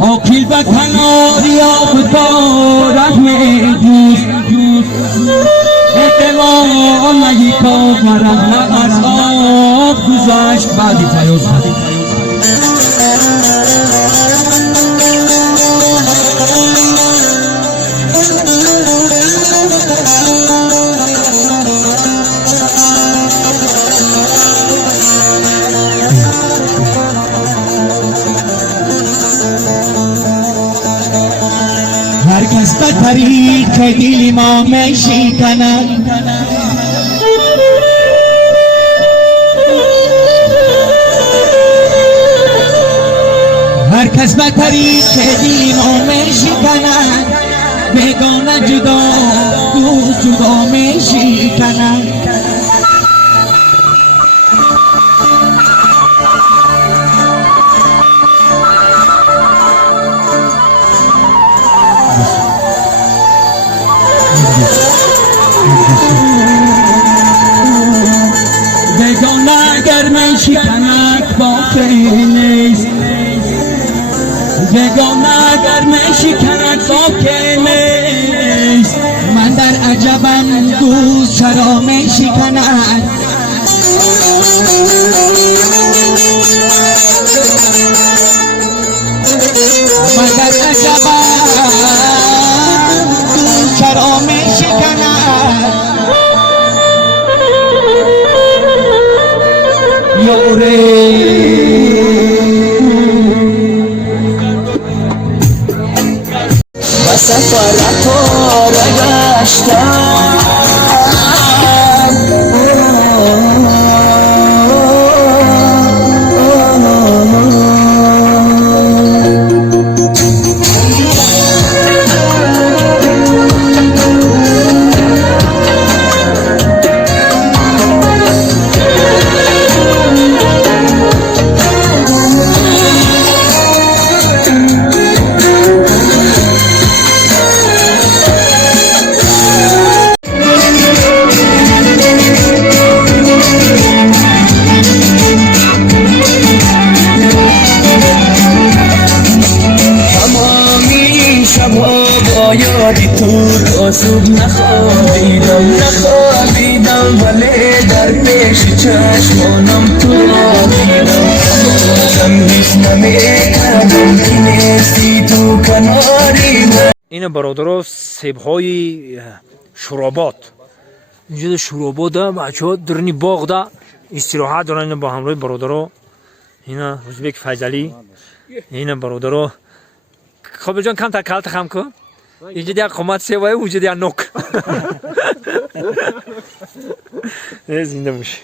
آقیل و کناری آب دارد دوست احتمال نگی کافرم از آب گذشت بعدی فیاض هرگز بترید که دل ما میشکند هرگز بترید که دل ما میشکند بیگانه جدا دوست جدا میشکند بیگانه اگر میشکند باقی نیست بیگانه اگر میشکند باقی نیست من در عجبم دوست چرا میشکند من در عجبم دوست چرا میشکند و سفرت را گشتم یادی تو تا صبح نخوابیدم ولی در پیش چشمانم تو را دیدم بازم هیچ نمیکردم که نیستی تو کناری من. این برادرها سیب‌های شرابات اینجا شرابات ده بچه ها درنی باغ ده استراحت دارن با همراه برادرها این روزبک فیضلی این برادرها خب جان کم تا کلت خم کن اینجا دیگه قامت سیوه اونجا دیگه نوک زنده باشه.